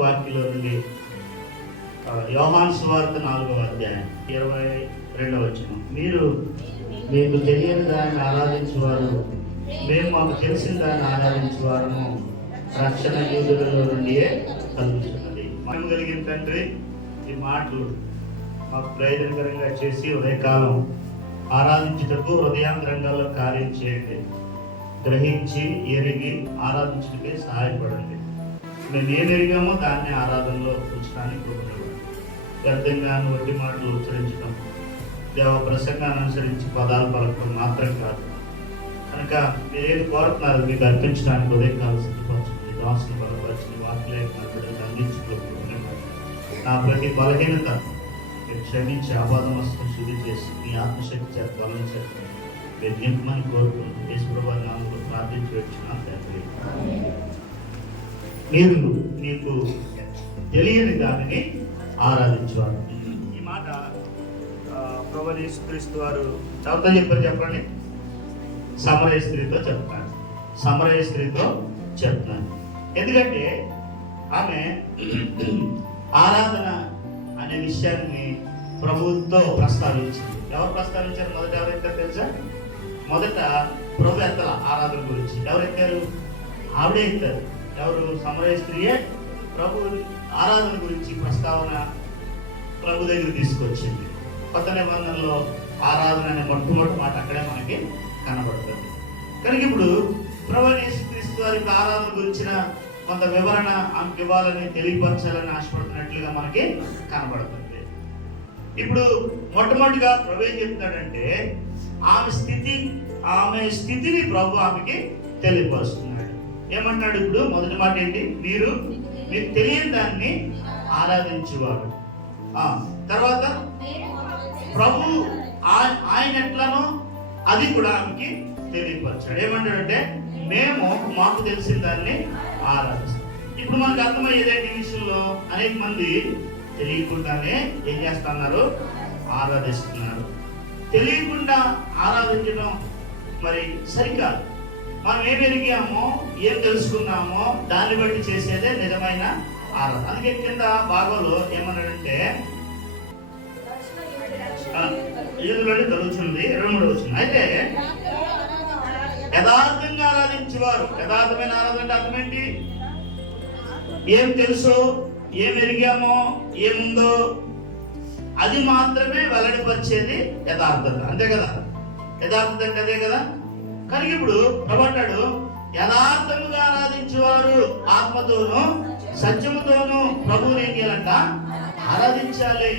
వాక్యంలో నుండి యోహాను సువార్త 4వ అధ్యాయం 22వ వచనం. మీరు మీకు తెలియని దాన్ని ఆరాధించేవారు, మేము మాకు తెలిసిన దాన్ని ఆరాధించేవారము, రక్షణ యూదులలో నుండియే కలుగుతున్నది. మనం కలిగిన తండ్రి, ఈ మాటలు మాకు ప్రయోజనకరంగా చేసి ఉదయకాలం ఆరాధించుటకు హృదయాంతరంగాల్లో కార్యం చేయండి. గ్రహించి ఎరిగి ఆరాధించుటకే సహాయపడండి. మేము ఏం ఎరిగామో దాన్ని ఆరాధనలో ఉంచడానికి కోరుకునేవాడు. వ్యర్థంగా వడ్డీ మాటలు ఉచ్చరించడం, దేవ ప్రసంగాన్ని అనుసరించి పదాలు పలకడం మాత్రం కాదు. కనుక మీరు ఏది కోరుతున్నారు మీకు అర్పించడానికి ఉదయకాలం సిద్ధపరచండి. దాసుని బలపరచండి. వాక్యలేఖనాలు అందించుకోవాలి. నా ప్రతి బలహీనత మీరు క్షమించి ఆపాదమస్తు శుద్ధి చేసి మీ ఆత్మశక్తి చేత బలం చేత మీరు నింపమని కోరుకుంటూ యేసుప్రభు నామములో ప్రార్థించి వచ్చిన తండ్రి. మీరు నీకు తెలియని దానిని ఆరాధించేవారు. ఈ మాట ప్రభువు యేసుక్రీస్తు వారు ఎవరితో చెప్పారు చెప్పండి? సమరయ స్త్రీతో చెప్తాను. సమరయ స్త్రీతో చెప్తాను. ఎందుకంటే ఆమె ఆరాధన అనే విషయాన్ని ప్రభువుతో ప్రస్తావించింది. ఎవరు ప్రస్తావించారు? మొదట ఎవరెత్తారు తెలుసా? మొదట ప్రభు ఎత్తల ఆరాధన గురించి ఎవరెత్తారు? ఆవిడే ఎత్తారు. ఎవరు? సమరయ స్త్రీయే ప్రభు ఆరాధన గురించి ప్రస్తావన ప్రభు దగ్గర తీసుకొచ్చింది. కొత్త నిబంధనలో ఆరాధన అనే మొట్టమొదటి మాట అక్కడే మనకి కనబడుతుంది. కనుక ఇప్పుడు ప్రభు యేసుక్రీస్తు వారి ఆరాధన గురించిన కొంత వివరణ ఆమెకి ఇవ్వాలని తెలియపరచాలని ఆశపడుతున్నట్లుగా మనకి కనబడుతుంది. ఇప్పుడు మొట్టమొదటిగా ప్రభు ఏం చెప్తాడంటే ఆమె స్థితిని ప్రభు ఆమెకి తెలియపరుస్తున్నాడు. ఏమంటున్నాడు? ఇప్పుడు మొదటి మాట ఏంటి? మీకు తెలియని దాన్ని ఆరాధించేవాడు. తర్వాత ప్రభు ఆయన ఎట్లనో అది కూడా ఆమెకి తెలియపరచాడు. ఏమంటాడంటే మేము మాకు తెలిసిన దాన్ని ఆరాధిస్తాం. ఇప్పుడు మనకు అర్థమయ్యేదేంటి ఈ విషయంలో? అనేక మంది తెలియకుండానే ఏం చేస్తున్నారు? ఆరాధిస్తున్నారు. తెలియకుండా ఆరాధించడం మరి సరికాదు. మనం ఏం ఎరిగామో, ఏం తెలుసుకున్నామో దాన్ని బట్టి చేసేదే నిజమైన ఆరాధన. అందుకే కింద భాగంలో ఏమన్నాడంటే ఈదులోనే జరుగుతుంది 23వ వచనం. అయితే యథార్థంగా ఆరాధించేవారు. యథార్థమైన ఆరాధన అంటే అర్థం ఏంటి? ఏం తెలుసో, ఏం ఎరిగామో, ఏముందో అది మాత్రమే వెల్లడిపరిచేది యథార్థత. అంతే కదా? యథార్థత అంటే అదే కదా. కానీ ఇప్పుడు ప్రభాటాడు యథార్థముగా ఆరాధించేవారు ఆత్మతోనూ సత్యముతోనూ ప్రభువుని ఏం చేయాలంట? ఆరాధించాలి.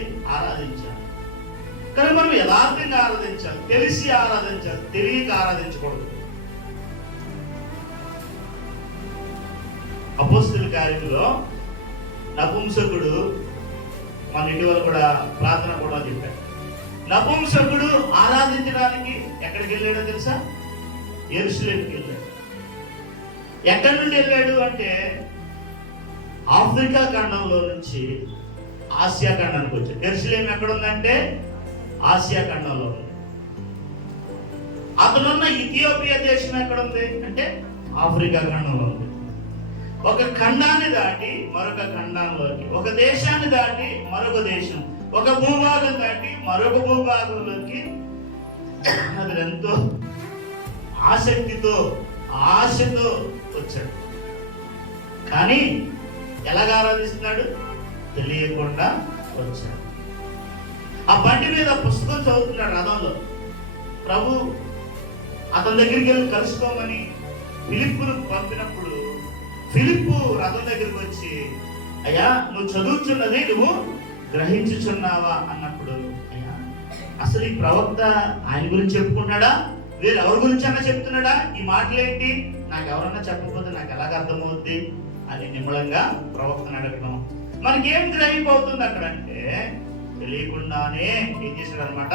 కానీ మనం యథార్థంగా ఆరాధించాలి, తెలిసి ఆరాధించాలి, తెలియక ఆరాధించకూడదు. అపోస్తలుల కార్యంలో నపుంసకుడు, మన ఇటీవల కూడా ప్రార్థన కూడా చెప్పాడు. నపుంసకుడు ఆరాధించడానికి ఎక్కడికి వెళ్ళాడో తెలుసా? యెరూషలేముకి వెళ్ళాడు. ఎక్కడి నుండి వెళ్ళాడు అంటే ఆఫ్రికా ఖండంలో నుంచి ఆసియా ఖండానికి వచ్చాడు. యెరూషలేము ఎక్కడ ఉందంటే ఆసియా ఖండంలో ఉంది. అతనున్న ఇథియోపియా దేశం ఎక్కడ ఉంది అంటే ఆఫ్రికా ఖండంలో ఉంది. ఒక ఖండాన్ని దాటి మరొక ఖండంలోకి, ఒక దేశాన్ని దాటి మరొక దేశం, ఒక భూభాగం దాటి మరొక భూభాగంలోకి అతను ఎంతో ఆసక్తితో ఆశతో వచ్చాడు. కానీ ఎలాగ ఆరాధిస్తున్నాడు? తెలియకుండా వచ్చాడు. ఆ బండి మీద పుస్తకం చదువుతున్నాడు రథంలో. ప్రభు అతని దగ్గరికి వెళ్ళి కలుసుకోమని ఫిలిప్పును పంపినప్పుడు ఫిలిప్పు రథం దగ్గరికి వచ్చి, అయ్యా నువ్వు చదువుతున్నది నువ్వు గ్రహించుచున్నావా అన్నప్పుడు, అయ్యా అసలు ఈ ప్రవక్త ఆయన గురించి చెప్పుకుంటున్నాడా, వేరు ఎవరి గురించి అన్నా చెప్తున్నాడా? ఈ మాటలేంటి? నాకు ఎవరన్నా చెప్పకపోతే నాకు ఎలాగ అర్థమవుద్ది అని నిమ్మలంగా ప్రవక్తను అడగడం. మనకేం గ్రహింపవుతుంది అక్కడంటే తెలియకుండానే ఏం చేశాడు అనమాట?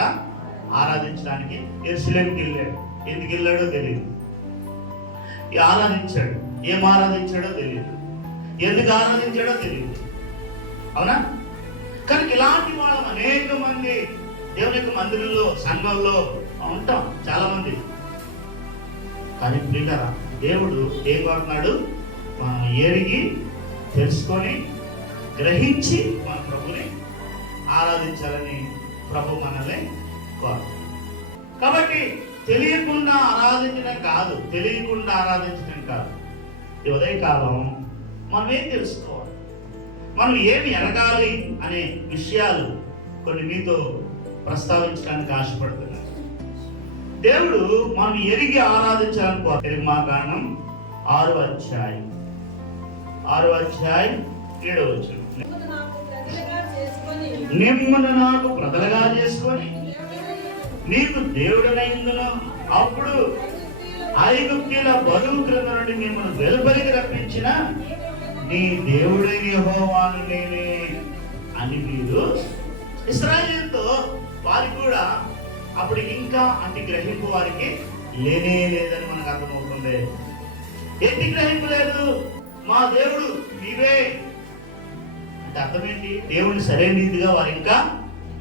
ఆరాధించడానికి యెరూషలేముకి వెళ్ళాడు. ఎందుకు వెళ్ళాడో తెలియదు. ఆరాధించాడు. ఏం ఆరాధించాడో తెలియదు. ఎందుకు ఆరాధించాడో తెలియదు. అవునా? కనుక ఇలాంటి వాళ్ళం అనేక మంది దేవుని యొక్క మందిరంలో, సంఘంలో ఉంటాం చాలా మంది. కానీ ప్రియులారా, దేవుడు ఏం కోరుతున్నాడు? మనం ఎరిగి తెలుసుకొని గ్రహించి మన ప్రభుని ఆరాధించాలని ప్రభు మనల్ని కోరు. కాబట్టి తెలియకుండా ఆరాధించడం కాదు, ఈ ఉదయకాలం మనం ఏం తెలుసుకోవాలి, మనం ఏమి ఎరగాలి అనే విషయాలు కొన్ని మీతో ప్రస్తావించడానికి ఆశపడుతున్నాను. దేవుడు మనం ఎరిగి ఆరాధించాలని కోరు. నిర్గమాకాండం 6వ అధ్యాయం 7వ వచనం. మిమ్మును నాకు ప్రజలుగా చేసుకొని నీకు దేవుడనైందును, అప్పుడు ఐగుప్తీయుల బరువు క్రింద నుండి మిమ్మల్ని వెలుపలికి రప్పించిన నీ దేవుడైన యెహోవాను నేనే అని మీరు ఇశ్రాయేలుతో వారికి కూడా అప్పుడు ఇంకా అతి గ్రహింపు వారికి లేనే లేదని మనకు అర్థమవుతుంది. ఎట్టి గ్రహింపు లేదు, మా దేవుడు నీవే అంటే అర్థం ఏంటి? దేవుని సరైన రీతిగా వారు ఇంకా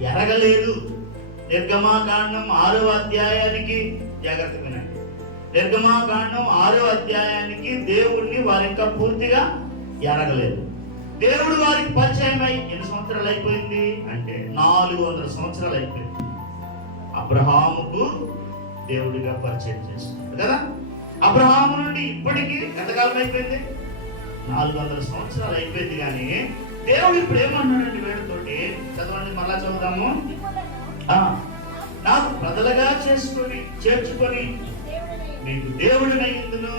ఎరగలేదు. నిర్గమాకాండం 6వ అధ్యాయానికి జాగ్రత్త వినండి. నిర్గమాకాండం 6వ అధ్యాయానికి దేవుణ్ణి వారు ఇంకా పూర్తిగా ఎరగలేదు. దేవుడు వారికి పరిచయం అయి ఎన్ని సంవత్సరాలు అయిపోయింది అంటే 400 సంవత్సరాలు అయిపోయింది. అబ్రహాముకు దేవుడిగా పరిచయం చేస్తున్నాడు కదా. అబ్రహాము నుండి ఇప్పటికీ ఎంతకాలం అయిపోయింది? 400 సంవత్సరాలు అయిపోయింది. కానీ దేవుడు ఇప్పుడు ఏమన్నాడండి వీళ్ళతోటి? చదవండి, మళ్ళా చదువుదాము. నాకు ప్రజలుగా చేర్చుకొని మీకు దేవుడినయ్యిందును,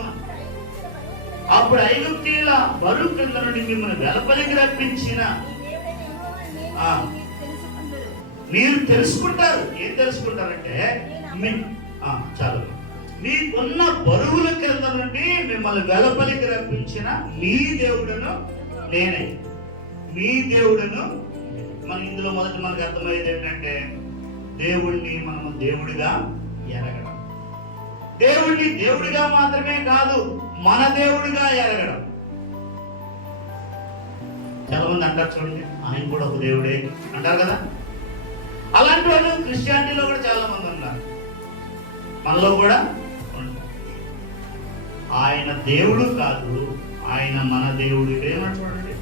అప్పుడు ఐగుప్తీయుల బరువు క్రింద నుండి మిమ్మల్ని వెలుపలికి రప్పించిన మీరు తెలుసుకుంటారు. ఏం తెలుసుకుంటారంటే చాలు, మీకున్న బరువుల క్రింద నుండి మిమ్మల్ని వెలుపలికి రప్పించిన మీ దేవుడను నేనే. మీ దేవుడను మన ఇందులో మొదటి మనకు అర్థమయ్యేది ఏంటంటే దేవుణ్ణి మనము దేవుడిగా ఎరగడం. దేవుణ్ణి దేవుడిగా మాత్రమే కాదు, మన దేవుడిగా ఎరగడం. చాలా మంది అంటారు చూడండి, ఆయన కూడా ఒక దేవుడే అంటారు కదా. అలాంటి వాళ్ళు క్రిస్టియానిటీలో కూడా చాలా మంది ఉన్నారు, మనలో కూడా ఉంటారు. ఆయన దేవుడు కాదు, ఆయన మన దేవుడు. ఏమని చూడండి,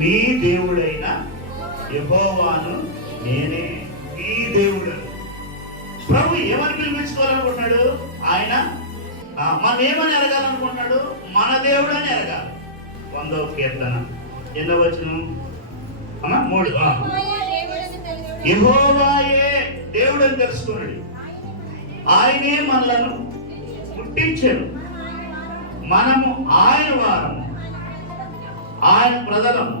మీ దేవుడైన యెహోవాను నేనే మీ దేవుడు. ప్రభు ఏమని పిలిపించుకోవాలనుకుంటున్నాడు? ఆయన మనం ఏమని ఎరగాలనుకుంటున్నాడు? మన దేవుడు అని ఎరగాలి. 100వ కీర్తన 8వ వచనం 3. యెహోవాయే దేవుడు అని తెలుసుకున్నాడు. ఆయనే మనలను పుట్టించాడు, మనము ఆయన వారము, ఆయన ప్రజలము,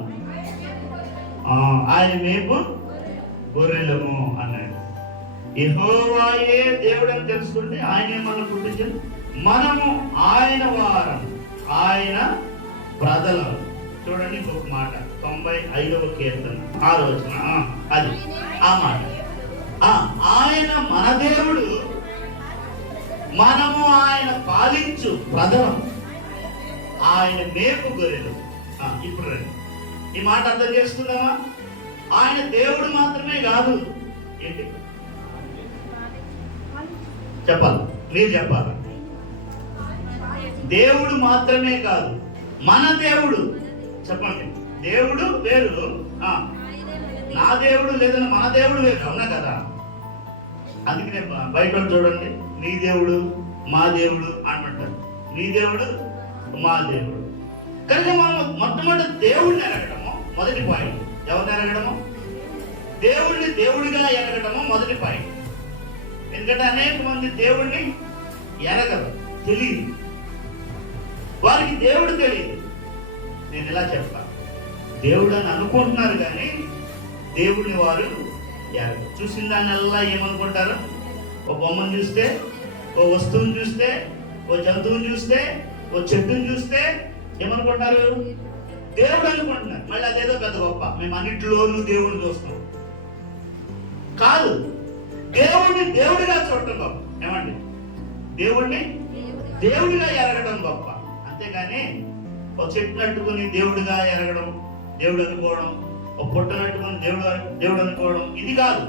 ఆయన మేపు గొర్రెలము అన్నాడు. యెహోవాయే దేవుడు అని తెలుసుకుంటే ఆయనే మనం పుట్టించాడు, మనము ఆయన వారం, ఆయన ప్రజలం. చూడండి ఇంకొక మాట, 95వ కీర్తన 6వ వచనం. అది ఆ మాట, ఆయన మన దేవుడు, మనము ఆయన పాలించు ప్రజలం, ఆయన మేపు గొర్రెలు. ఇప్పుడు రండి, ఈ మాట అర్థం చేసుకుందామా? ఆయన దేవుడు మాత్రమే కాదు, ఏంటి చెప్పాలి, మీరు చెప్పాలి. దేవుడు మాత్రమే కాదు, మన దేవుడు. చెప్పండి, దేవుడు వేరు, నా దేవుడు లేదని మన దేవుడు వేరు, అవునా కదా? అందుకనే బయట చూడండి, నీ దేవుడు మా దేవుడు అంటుంటారు. నీ దేవుడు మా దేవుడు. కనుక మనం మొట్టమొదటి దేవుడిని ఎరగడము మొదటి పాయింట్. ఎవరిని ఎరగడము? దేవుడిని దేవుడిగా ఎరగడము మొదటి పాయింట్. ఎందుకంటే అనేక మంది దేవుడిని ఎరగరు, తెలియదు, వారికి దేవుడు తెలియదు. నేను ఇలా చెప్తాను, దేవుడు అని అనుకుంటున్నారు కానీ దేవుడిని వారు ఎరగరు. చూసిన దాన్నల్లా ఏమనుకుంటారు? ఓ బొమ్మను చూస్తే, ఓ వస్తువుని చూస్తే, ఓ జంతువుని చూస్తే, ఓ చెట్టుని చూస్తే ఏమనుకుంటారు? దేవుడు అనుకుంటున్నారు. మళ్ళీ అదేదో పెద్ద గొప్ప, మేము అన్నింటిలోనూ దేవుడిని చూస్తాం. కాదు, దేవుడిని దేవుడిగా చూడటం గొప్ప. ఏమండి? దేవుడిని దేవుడిగా ఎరగడం గొప్ప. అంతేగాని ఒక చెట్టు నట్టుకుని దేవుడిగా ఎరగడం, దేవుడు అనుకోవడం, ఒక పుట్ట నట్టుకుని దేవుడు అనుకోవడం, ఇది కాదు.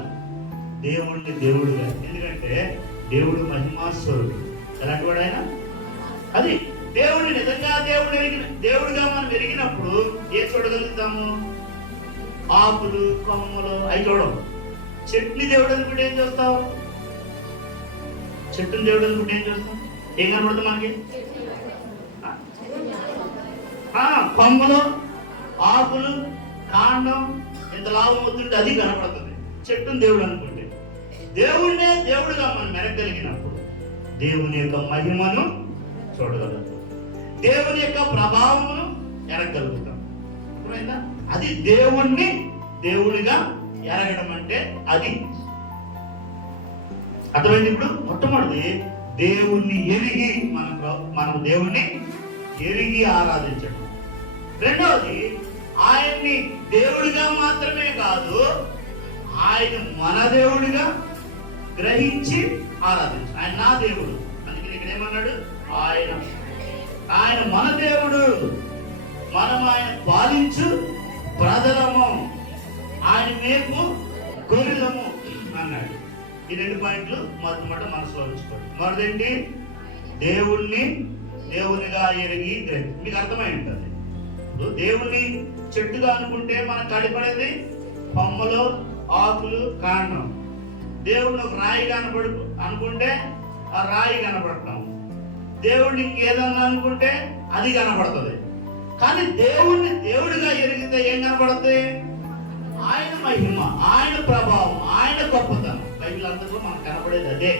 దేవుడిని దేవుడుగా. ఎందుకంటే దేవుడు మహిమాస్వరుడు. ఎలాంటి వాడు ఆయన? అది దేవుడిని నిజంగా దేవుడిగా మనం ఎరిగినప్పుడు ఏం చూడగలుగుతాము? ఆకులు, కొమ్మలు అవి చూడవు. చెట్టుని దేవుడు అనుకుంటే ఏం చూస్తావు? చెట్టుని దేవుడు అనుకుంటే ఏం చూస్తాం? ఏం కనబడుతుంది మనకి? కొమ్మలు, ఆకులు, కాండం, ఇంత లాభం అవుతుంటే అది కనపడుతుంది. చెట్టుని దేవుడు అనుకుంటే. దేవుడినే దేవుడిగా మనం మెరగలిగినప్పుడు దేవుని యొక్క మహిమను చూడగలుగుతాం, దేవుని యొక్క ప్రభావమును ఎరగలుగుతాం. అర్థమైందా? అది దేవుణ్ణి దేవుడిగా ఎరగడం అంటే అది. అర్థమైంది? ఇప్పుడు మొట్టమొదటి దేవుణ్ణి ఎరిగి మనం దేవుణ్ణి ఎరిగి ఆరాధించడం. రెండవది ఆయన్ని దేవుడిగా మాత్రమే కాదు, ఆయన మన దేవుడిగా గ్రహించి ఆరాధించు. ఆయన నా దేవుడు. అందుకని ఇక్కడ ఏమన్నాడు? ఆయన మన దేవుడు, మనం ఆయన పాలించు ప్రజలము, ఆయన మేపు గొర్రెలము అన్నాడు. ఈ 2 పాయింట్లు మొట్టమొదట మనసులో ఉంచుకోండి. మరొకటి దేవుణ్ణి దేవునిగా ఎరిగి గ్రహించి. మీకు అర్థమై ఉంటుంది. ఇప్పుడు దేవుణ్ణి చెట్టుగా అనుకుంటే మనకు కడిపడేది కొమ్మలు, ఆకులు, కాండం. దేవుడిని ఒక రాయి అనుకుంటే ఆ రాయి కనపడతాం. దేవుడిని ఇంకేదన్నా అనుకుంటే అది కనపడుతుంది. కానీ దేవుణ్ణి దేవుడిగా ఎరిగితే ఏం కనపడుతుంది? ఆయన మహిమ, ఆయన ప్రభావం, ఆయన గొప్పతనం. బైబిల్ అంతలో మనకు కనపడేది అదే.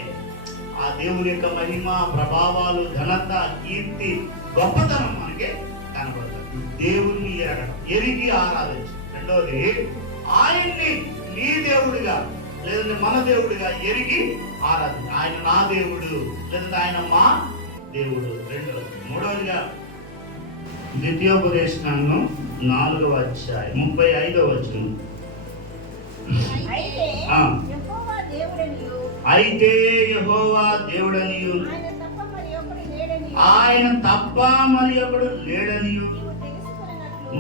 ఆ దేవుని యొక్క మహిమ, ప్రభావాలు, ఘనత, కీర్తి, గొప్పతనం మనకి కనపడుతుంది. దేవుణ్ణి ఎరిగి ఆరాధించు. రెండోది ఆయన్ని నీ దేవుడిగా లేదంటే మన దేవుడిగా ఎరిగి ఆరాధించు. ఆయన నా దేవుడు లేదంటే ఆయన మా దేవుడు. రెండోది. మూడవదిగా ద్వితీయోపదేశకాండం 4వ అధ్యాయం 35వ వచనం. అయితే యెహోవా దేవుడనియు ఆయన తప్ప మరి ఒకడు లేడనియు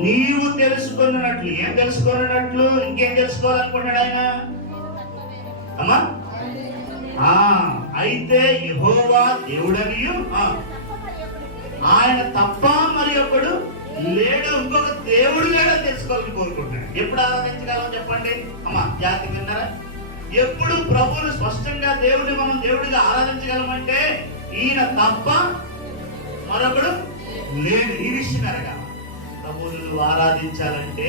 నీవు తెలుసుకున్నట్లు. ఏం తెలుసుకున్నట్లు? ఇంకేం తెలుసుకోవాలనుకుంటాడు ఆయన? అమ్మా, అయితే యెహోవా దేవుడనియు ఆయన తప్ప మరి ఒకడు లేడు, ఇంకొక దేవుడు లేడని తెలుసుకోవాలని కోరుకుంటున్నాడు. ఎప్పుడు ఆరాధించగలం చెప్పండి అమ్మా? జాగ్రత్త విన్నారా? ఎప్పుడు ప్రభువును స్పష్టంగా దేవుడిని మనం దేవుడిగా ఆరాధించగలమంటే ఈయన తప్ప మరొకడు లేడు. ఈ విషయం ఎరగాలి. ప్రభువును ఆరాధించాలంటే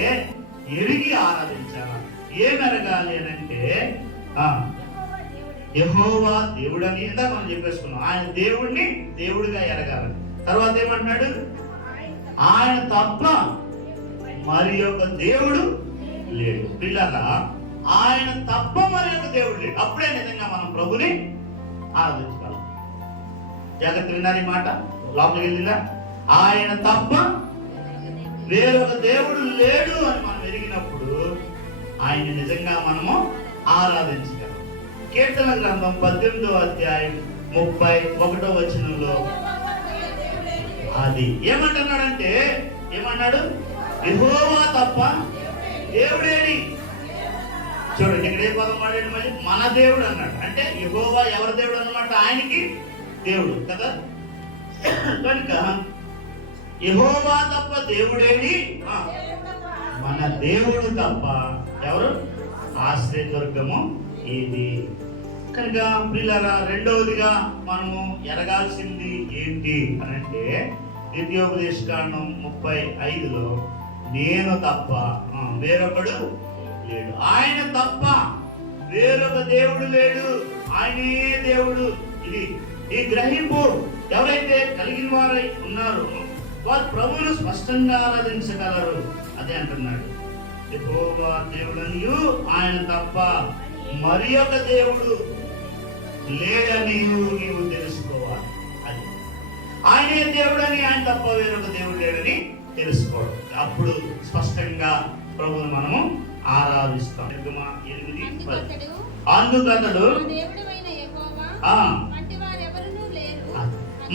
ఎరిగి ఆరాధించాలి. ఏం ఎరగాలి అని అంటే యెహోవా దేవుడని ఇందాక మనం చెప్పేసుకున్నాం. ఆయన దేవుడిని దేవుడిగా ఎరగాలి. తర్వాత ఏమంటున్నాడు? ఆయన తప్ప మరి ఒక దేవుడు లేడు. పిల్లలా, ఆయన తప్ప మరి ఒక దేవుడు లేడు. అప్పుడే నిజంగా మనం ప్రభుని ఆరాధించగలం. జాగ్రత్త విన్నారు ఈ మాట? లోపలికి వెళ్ళిందా? ఆయన తప్ప వేరొక దేవుడు లేడు అని మనం ఎరిగినప్పుడు ఆయన నిజంగా మనము ఆరాధించగలం. కీర్తన గ్రంథం 18వ అధ్యాయం 31వ వచనంలో అది ఏమంటున్నాడంటే, ఏమన్నాడు? యెహోవా తప్ప దేవుడేడి. చూడండి ఇక్కడ ఏ పదం వాడాడు? మళ్ళీ మన దేవుడు అన్నాడు. అంటే యెహోవా ఎవరి దేవుడు అన్నమాట? ఆయనకి దేవుడు కదా. కనుక యెహోవా తప్ప దేవుడేడి, మన దేవుడు తప్ప ఎవరు ఆశ్రయదుర్గము ఇది. కనుక ప్రియులారా, రెండవదిగా మనము ఎరగాల్సింది ఏంటి అని అంటే ద్వితీయోపదేశకాండం 35లో నేను తప్ప వేరొకడు లేడు. ఆయన తప్ప వేరొక దేవుడు లేడు. ఆయనే దేవుడు. ఇది ఈ గ్రహింపు ఎవరైతే కలిగిన వారై ఉన్నారో వారు ప్రభువును స్పష్టంగా ఆరాధించగలరు. అదే అంటున్నాడు, యెహోవా దేవుడనియు ఆయన తప్ప మరి ఒక దేవుడు లేడని నీవు తెలుసుకోవాలి. అది ఆయనే దేవుడని, ఆయన తప్ప వేరొక దేవుడు లేడని తెలుసుకోవడం. అప్పుడు స్పష్టంగా ప్రభువును మనము ఆరాధిస్తాం. 8:10 అందుకతడు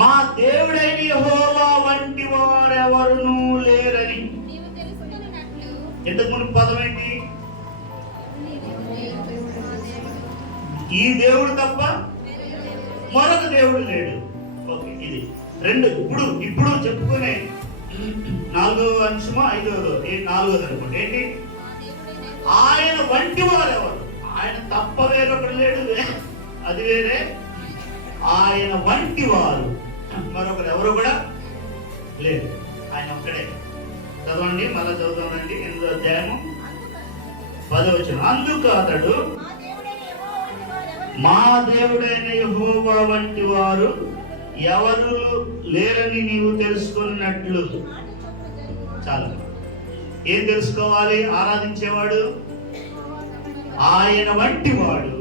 మా దేవుడైన యెహోవా వంటి వారెవరునూ లేరని. ఇంతకు ముందు పదం ఏంటి? ఈ దేవుడు తప్ప మరొక దేవుడు లేడు. ఓకే, ఇది రెండు ఇప్పుడు చెప్పుకునే 4వ అంశమో 4వది అనుకోండి. ఏంటి? ఆయన వంటి వారు ఎవరు? ఆయన తప్ప వేరొకడు లేడు, అది వేరే. ఆయన వంటి వారు మరొకరు ఎవరు కూడా లేదు, ఆయన ఒక్కడే. చదవండి, మళ్ళా చదువుతామండి. 8వ అధ్యాయము 10వ వచనం. అందుకు అతడు, మా దేవుడైన యెహోవా వంటి వారు ఎవరు లేరని నీవు తెలుసుకున్నట్లు. చాలు. ఏం తెలుసుకోవాలి? ఆరాధించేవాడు ఆయన వంటి వాడు,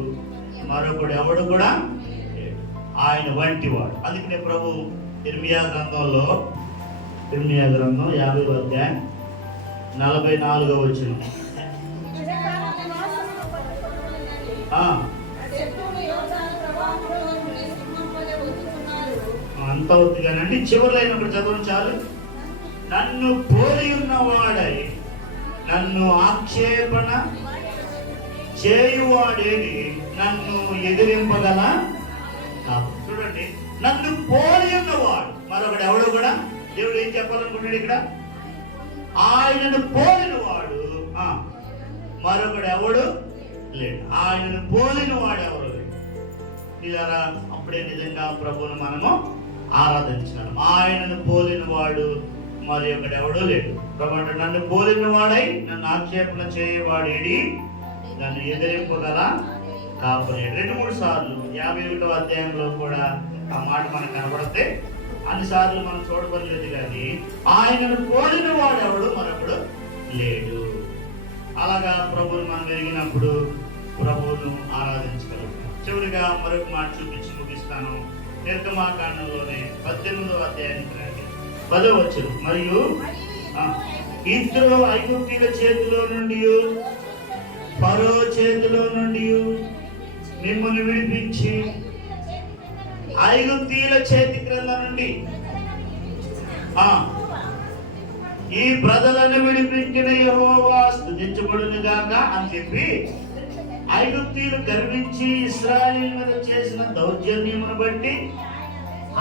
మరొకడు ఎవడు కూడా ఆయన వంటి వాడు. అందుకనే ప్రభు ఇర్మియా గ్రంథం 50వ అధ్యాయం 44వ వచనం. అంత అవుతుందిగానండి. చివరిలో అయినప్పుడు చదవడం చాలు. నన్ను పోలి ఉన్నవాడై నన్ను ఆక్షేపణ చేయువాడేని నన్ను ఎదిరింపగల. చూడండి, నన్ను పోలి ఉన్నవాడు మరొకడు ఎవడు కూడా. దేవుడు ఏం చెప్పాలనుకుంటున్నాడు ఇక్కడ? ఆయనను పోలిన వాడు మరొకడు ఎవడు లేడు. ఆయనను పోలిన వాడు ఎవరు లేడు. ఇలా అప్పుడే నిజంగా ప్రభువును మనము ఆరాధించాలి. ఆయనను పోలిన వాడు మరి ఒకడు ఎవడూ లేడు. ప్రభు అంటే, నన్ను పోలిన వాడై నన్ను ఆక్షేపణ చేయవాడేడి నన్ను ఎదిరింపగల కాపలేడు. 2-3 సార్లు 51వ అధ్యాయంలో కూడా ఆ మాట మనకు కనబడితే అన్నిసార్లు మనం చూడబడలేదు. కానీ ఆయనను పోలిన వాడెవడు మరొకడు లేడు. అలాగా ప్రభువును మనం ఎరిగినప్పుడు ప్రభువును ఆరాధించగలుగుతాం. చివరిగా మరొక మాట చూపించి ముగిస్తాను. నిర్గమాకాండంలోనే 18వ అధ్యాయానికి రండి, 10వ వచనం. మరియు ఇద్దరు ఐగుప్తీయుల చేతిలో నుండి ఫరో చేతిలో నుండి మిమ్మల్ని విడిపించి ఐగుప్తీయుల చేతి క్రింద నుండి ఈ ప్రజలను విడిపించిన యెహోవా స్తుతించబడును గాక అని చెప్పి ఐగుప్తీయులు గర్వించి ఇశ్రాయేలు మీద చేసిన దౌర్జన్యమును బట్టి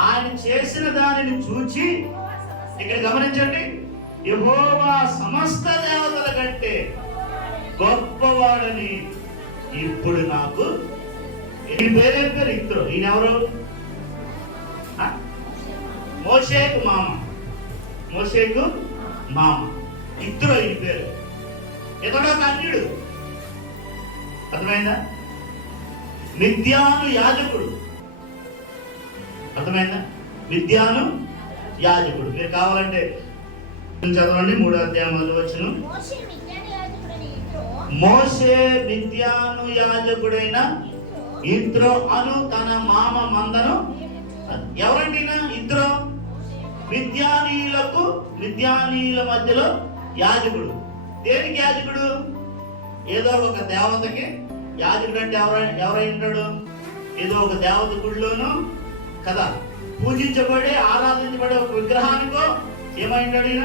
ఆయన చేసిన దానిని చూచి, ఇక్కడ గమనించండి, యెహోవా సమస్త దేవతల కంటే గొప్పవాడని ఇప్పుడు నాకు. ఈ పేరేం పేరు? ఇత్రో. ఈయన ఎవరు? మోషేకు మామ. మోషేకు మామ ఇత్రో ఈ పేరు. ఇతడొక అన్యుడు. అర్థమైందా? మిద్యాను యాజకుడు. అర్థమైందా? మిద్యాను యాజకుడు. మీరు కావాలంటే చదవండి, 3వ అధ్యాయం 1వ వచనం. మోషే మిద్యాను యాజకుడైన ఇత్రో అను తన మామ మందను. ఎవరండి ఇత్రో? మిద్యానీయుల మధ్యలో యాజకుడు. దేనికి యాజకుడు? ఏదో ఒక దేవతకి యాజకుడు. అంటే ఎవరై ఉంటాడు? ఏదో ఒక దేవత గుడిలోను కదా పూజించబడే ఆరాధించబడే ఒక విగ్రహానికో ఏమైంటాడు ఈయన?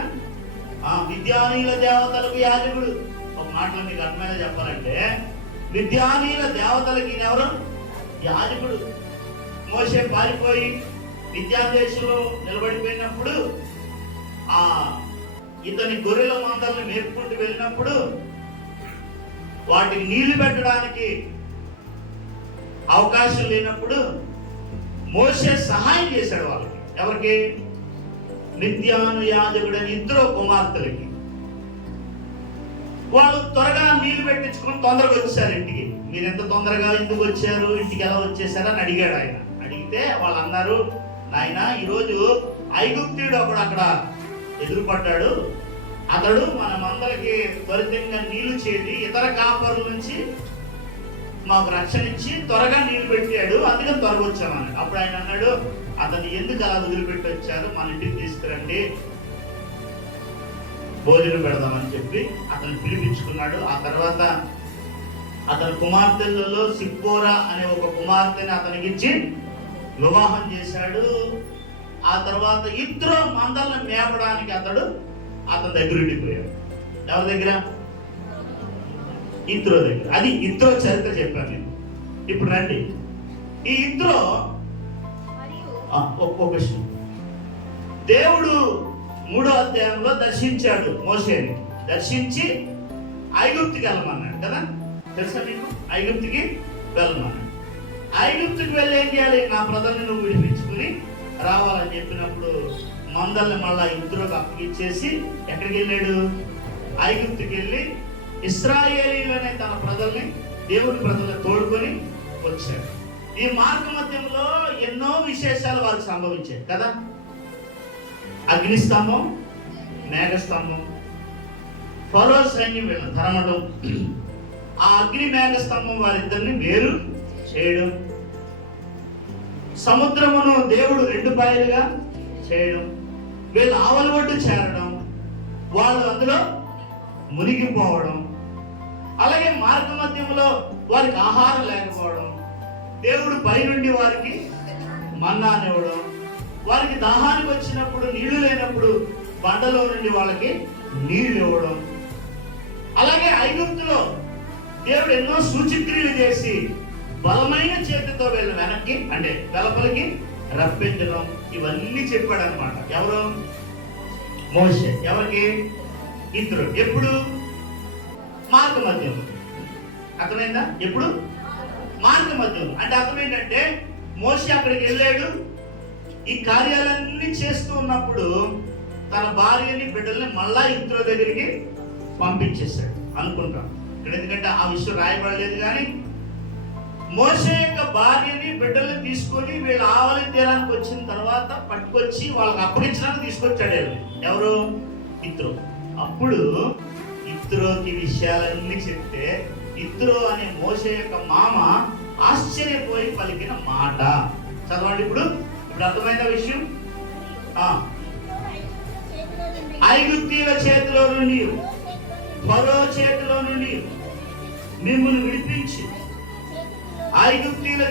మిద్యానీయుల దేవతలకు యాజకుడు. ఒక మాటలో మీకు అర్థమైనా చెప్పాలంటే, మిద్యానీయుల దేవతలకి ఈయన ఎవరు? యాజకుడు. మోషే పారిపోయి మిద్యాన్ దేశంలో నిలబడిపోయినప్పుడు ఇతని గొర్రెల మందలను మేపుకుంటూ వెళ్ళినప్పుడు వాటికి నీళ్లు పెట్టడానికి అవకాశం లేనప్పుడు మోషే సహాయం చేశాడు వాళ్ళకి. ఎవరికి? మిద్యాను యాజకుడని ఇద్దరు కుమార్తెలకి. వాళ్ళు త్వరగా నీళ్లు పెట్టించుకొని తొందరగా వచ్చేసారు ఇంటికి. మీరు ఎంత తొందరగా ఎందుకు వచ్చారు, ఇంటికి ఎలా వచ్చేసారని అడిగాడు ఆయన. అడిగితే వాళ్ళు అన్నారు, నాయన ఈరోజు ఐగుప్తీయుడు ఒకడు అక్కడ ఎదురుపడ్డాడు. అతడు మన మందలకి త్వరితంగా నీళ్లు చేది ఇతర కాపరుల నుంచి మాకు రక్షణ ఇచ్చి త్వరగా నీళ్లు పెట్టాడు, అందుకని త్వరగా వచ్చామని. అప్పుడు ఆయన అన్నాడు, అతను ఎందుకు అలా వదిలిపెట్టి వచ్చారు, మన ఇంటికి తీసుకురండి, భోజనం పెడదామని చెప్పి అతను పిలిపించుకున్నాడు. ఆ తర్వాత అతని కుమార్తెలలో సిప్పోరా అనే ఒక కుమార్తెని అతనికి ఇచ్చి వివాహం చేశాడు. ఆ తర్వాత ఇద్దరు మందలను మేపడానికి అతని దగ్గర ఉండిపోయాడు. ఎవరి దగ్గర? ఇత్రో దగ్గర. అది ఇత్రో చరిత్ర చెప్పాను నేను. ఇప్పుడు రండి, ఈ ఇత్రో ఒక విషయం, దేవుడు 3వ అధ్యాయంలో దర్శించాడు మోషేని. దర్శించి ఐగుప్తుకి వెళ్ళమన్నాడు కదా, తెలుసా మీకు? ఐగుప్తుకి వెళ్ళమన్నాడు. ఐగుప్తుకి వెళ్ళి ఏం చేయాలి? నా ప్రజల్ని నువ్వు విడిపించుకుని రావాలని చెప్పినప్పుడు మందల్ని మళ్ళా ఇద్దరుకు అప్పగిచ్చేసి ఎక్కడికి వెళ్ళాడు? ఐగుప్తుకి వెళ్ళి ఇశ్రాయేలీలనే తన ప్రజల్ని, దేవుని ప్రజల్ని తోడుకొని వచ్చాడు. ఈ మార్గ మధ్యంలో ఎన్నో విశేషాలు వారికి సంభవించాయి కదా. అగ్నిస్తంభం, మేఘస్తంభం, ఫరో సైన్యం వీళ్ళని తరమడం, ఆ అగ్ని మేఘస్తంభం వారిద్దరిని వేరు చేయడం, సముద్రమును దేవుడు 2 పాయలుగా చేయడం, వీళ్ళు ఆవలి ఒడ్డు చేరడం, వాళ్ళు అందులో మునిగిపోవడం, అలాగే మార్గ మధ్యంలో వారికి ఆహారం లేకపోవడం, దేవుడు పైనుండి వారికి మన్నానివ్వడం, వారికి దాహానికి వచ్చినప్పుడు నీళ్లు లేనప్పుడు బండలో నుండి వాళ్ళకి నీళ్లు ఇవ్వడం, అలాగే ఐగుప్తులో దేవుడు ఎన్నో సూచక్రియలు చేసి బలమైన చేతితో వీళ్ళ వెనక్కి అంటే వెలపలికి రప్పించడం, ఇవన్నీ చెప్పాడు అనమాట. ఎవరు? మోషే. ఎవరికి? ఇద్దరు. ఎప్పుడు? మార్గ మధ్యంలో. అర్థమైందా? ఎప్పుడు? మార్గ మధ్యంలో. అంటే అర్థం ఏంటంటే మోషే అక్కడికి వెళ్ళాడు, ఈ కార్యాలన్నీ చేస్తూ ఉన్నప్పుడు తన భార్యని బిడ్డల్ని మళ్ళా ఇద్దరు దగ్గరికి పంపించేశాడు అనుకుంటాం ఇక్కడ. ఎందుకంటే ఆ విషయం రాయబడలేదు. కానీ మోషే యొక్క భార్యని బిడ్డల్ని తీసుకొని వీళ్ళు ఆవలి తీరానికి వచ్చిన తర్వాత పట్టుకొచ్చి వాళ్ళకి అప్పగించడానికి తీసుకొచ్చాడు. ఎవరు? ఇత్రో. అప్పుడు ఇత్రోకి విషయాలన్నీ చెప్తే ఇత్రో అనే మోషే యొక్క మామ ఆశ్చర్యపోయి పలికిన మాట చదవండి. ఇప్పుడు అర్థమైన విషయం. ఐగుప్తీయుల చేతిలో నుండి, ఫరో చేతిలో నుండి మిమ్మల్ని విడిపించి ఐగుప్తీయుల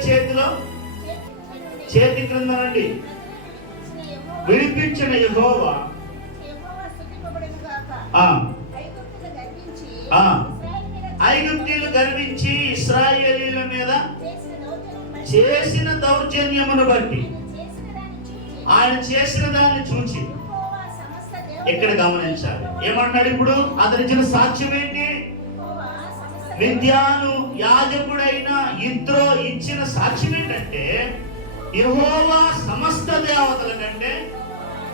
చేతి క్రింద నుండి విడిపించిన యెహోవా ఐగుప్తీయులు గర్వించి ఇశ్రాయేలీయుల మీద చేసిన దౌర్జన్యమును బట్టి, ఆయన చేసిన దాన్ని చూచి ఇక్కడ గమనించాలి. ఏమన్నాడు? ఇప్పుడు అతని ఇచ్చిన సాక్ష్యం ఏంటి? మిద్యాను యాజకుడైన ఇత్రో ఇచ్చిన సాక్ష్యం ఏంటంటే యెహోవా సమస్త దేవతల కంటే